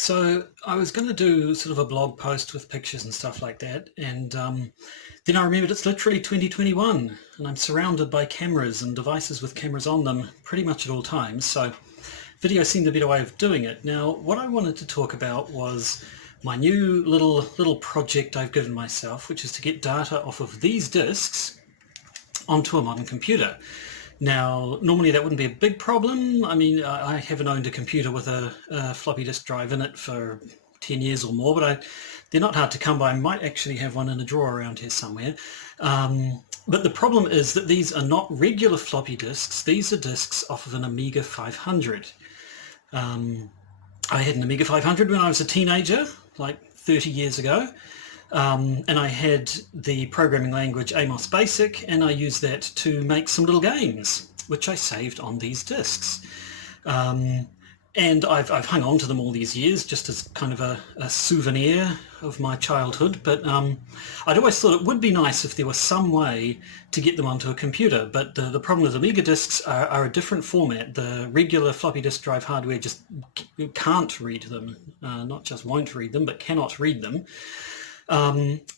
So I was going to do sort of a blog post with pictures and stuff like that, and then I remembered it's literally 2021, and I'm surrounded by cameras and devices with cameras on them pretty much at all times, so video seemed a better way of doing it. Now, what I wanted to talk about was my new little project I've given myself, which is to get data off of these disks onto a modern computer. Now, normally that wouldn't be a big problem. I mean, I haven't owned a computer with a floppy disk drive in it for 10 years or more, but they're not hard to come by. I might actually have one in a drawer around here somewhere. But the problem is that these are not regular floppy disks. These are disks off of an Amiga 500. I had an Amiga 500 when I was a teenager, like 30 years ago. And I had the programming language Amos Basic, and I used that to make some little games, which I saved on these disks. And I've hung on to them all these years just as kind of a souvenir of my childhood, but I'd always thought it would be nice if there was some way to get them onto a computer, but the problem with Amiga disks are a different format. The regular floppy disk drive hardware just can't read them, not just won't read them, but cannot read them.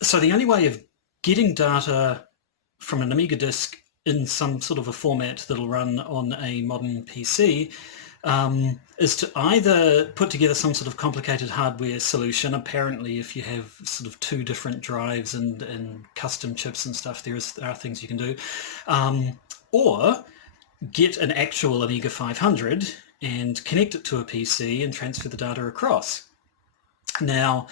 So the only way of getting data from an Amiga disk in some sort of a format that'll run on a modern PC is to either put together some sort of complicated hardware solution. Apparently, if you have sort of two different drives and custom chips and stuff, there are things you can do, or get an actual Amiga 500 and connect it to a PC and transfer the data across. Now,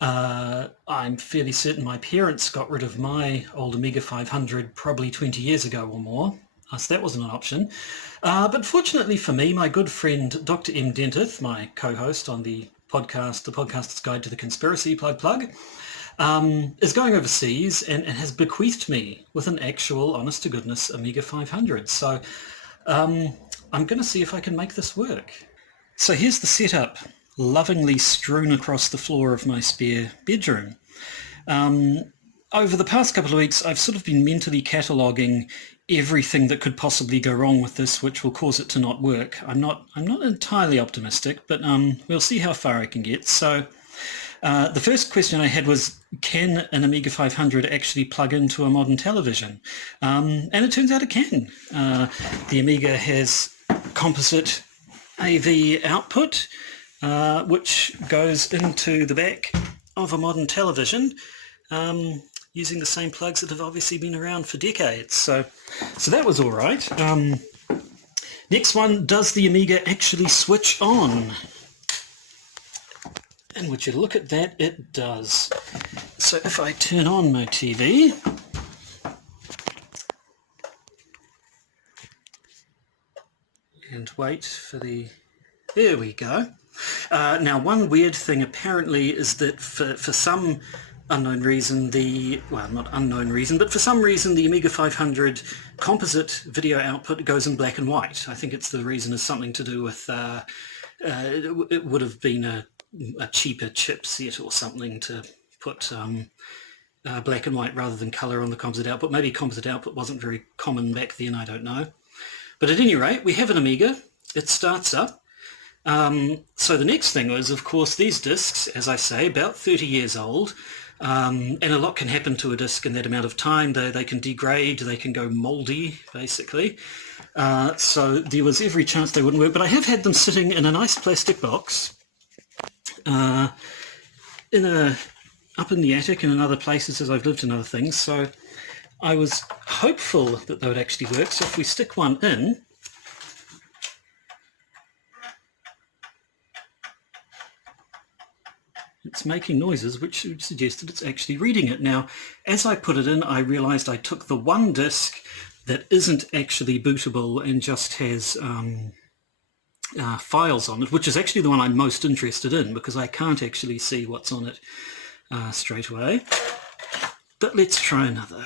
I'm fairly certain my parents got rid of my old Amiga 500 probably 20 years ago or more, so that wasn't an option. But fortunately for me, my good friend Dr. M. Dentith, my co-host on the Podcaster's Guide to the Conspiracy, plug, is going overseas and has bequeathed me with an actual, honest-to-goodness Amiga 500. So I'm going to see if I can make this work. So here's the setup, lovingly strewn across the floor of my spare bedroom. Over the past couple of weeks, I've sort of been mentally cataloguing everything that could possibly go wrong with this, which will cause it to not work. I'm not entirely optimistic, but we'll see how far I can get. So the first question I had was, can an Amiga 500 actually plug into a modern television? And it turns out it can. The Amiga has composite AV output, which goes into the back of a modern television, using the same plugs that have obviously been around for decades. So that was all right. Next one, does the Amiga actually switch on? And would you look at that, it does. So if I turn on my TV, and wait for the... There we go. Now, one weird thing apparently is that for some unknown reason, not unknown reason, but for some reason the Amiga 500 composite video output goes in black and white. I think the reason is something to do with it would have been a cheaper chipset or something to put black and white rather than colour on the composite output. Maybe composite output wasn't very common back then, I don't know. But at any rate, we have an Amiga. It starts up. So the next thing was, of course, these disks, as I say, about 30 years old, and a lot can happen to a disk in that amount of time. They can degrade, they can go mouldy, basically. So there was every chance they wouldn't work, but I have had them sitting in a nice plastic box up in the attic and in other places as I've lived in other things, so I was hopeful that they would actually work. So if we stick one in, it's making noises which suggested it's actually reading it. Now, as I put it in, I realized I took the one disk that isn't actually bootable and just has files on it, which is actually the one I'm most interested in because I can't actually see what's on it straight away. But let's try another.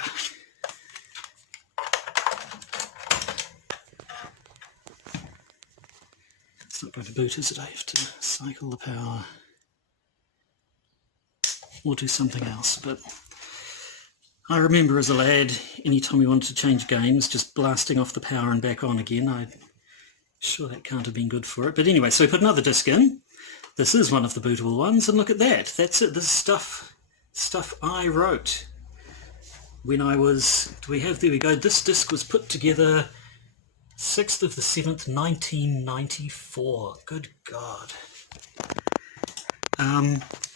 It's not going to boot, is it? I have to cycle the power or do something else. But I remember as a lad, anytime we wanted to change games, just blasting off the power and back on again. I'm sure that can't have been good for it. But anyway, so we put another disc in. This is one of the bootable ones, and look at that. That's it. This is stuff I wrote when I was... there we go. This disc was put together 6th of the 7th, 1994. Good God.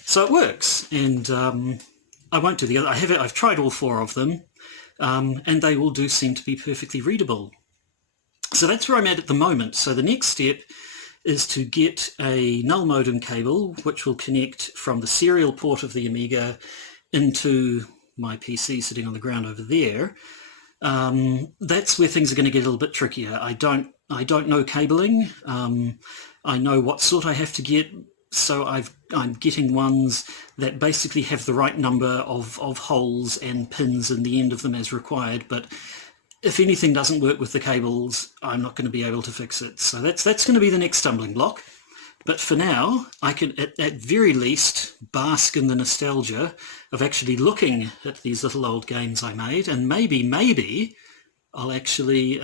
So it works, and I won't do the other. I've tried all 4 of them, and they all do seem to be perfectly readable. So that's where I'm at the moment. So the next step is to get a null modem cable, which will connect from the serial port of the Amiga into my PC sitting on the ground over there. That's where things are going to get a little bit trickier. I don't know cabling. I know what sort I have to get, so I'm getting ones that basically have the right number of holes and pins in the end of them as required, but if anything doesn't work with the cables, I'm not going to be able to fix it. So that's going to be the next stumbling block. But for now, I can at very least bask in the nostalgia of actually looking at these little old games I made, and maybe I'll actually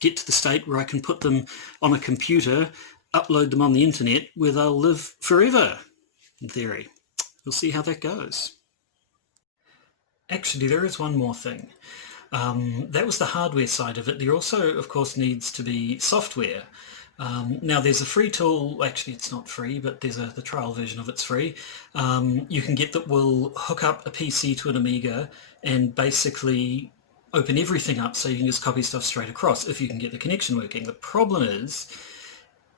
get to the state where I can put them on a computer, upload them on the internet, where they'll live forever, in theory. We'll see how that goes. Actually, there is one more thing. That was the hardware side of it. There also, of course, needs to be software. Now there's a free tool, actually it's not free, but there's the trial version of it's free. You can get that will hook up a PC to an Amiga and basically open everything up so you can just copy stuff straight across if you can get the connection working. The problem is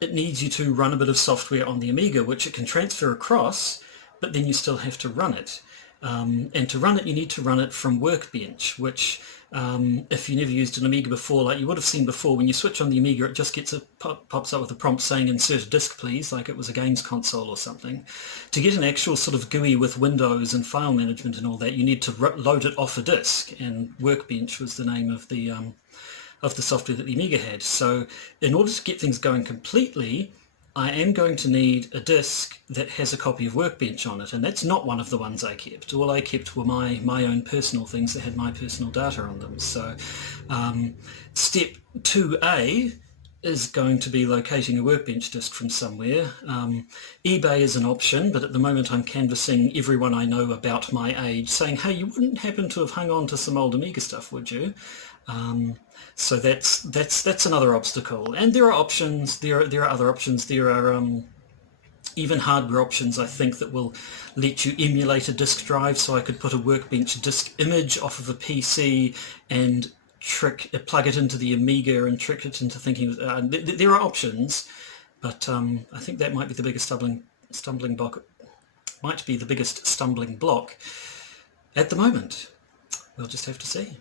it needs you to run a bit of software on the Amiga, which it can transfer across, but then you still have to run it. And to run it, you need to run it from Workbench, which if you never used an Amiga before, like you would have seen before, when you switch on the Amiga, it just pops up with a prompt saying insert a disk please, like it was a games console or something. To get an actual sort of GUI with Windows and file management and all that, you need to load it off a disk, and Workbench was the name of the software that the Amiga had. So in order to get things going completely, I am going to need a disk that has a copy of Workbench on it, and that's not one of the ones I kept. All I kept were my own personal things that had my personal data on them. So step 2A is going to be locating a Workbench disk from somewhere. eBay is an option, but at the moment I'm canvassing everyone I know about my age, saying, hey, you wouldn't happen to have hung on to some old Amiga stuff, would you? So that's another obstacle, and there are options. There are other options. There are even hardware options, I think, that will let you emulate a disk drive. So I could put a Workbench disk image off of a PC and plug it into the Amiga and trick it into thinking. There are options, but I think that might be the biggest stumbling block. Might be the biggest stumbling block at the moment. We'll just have to see.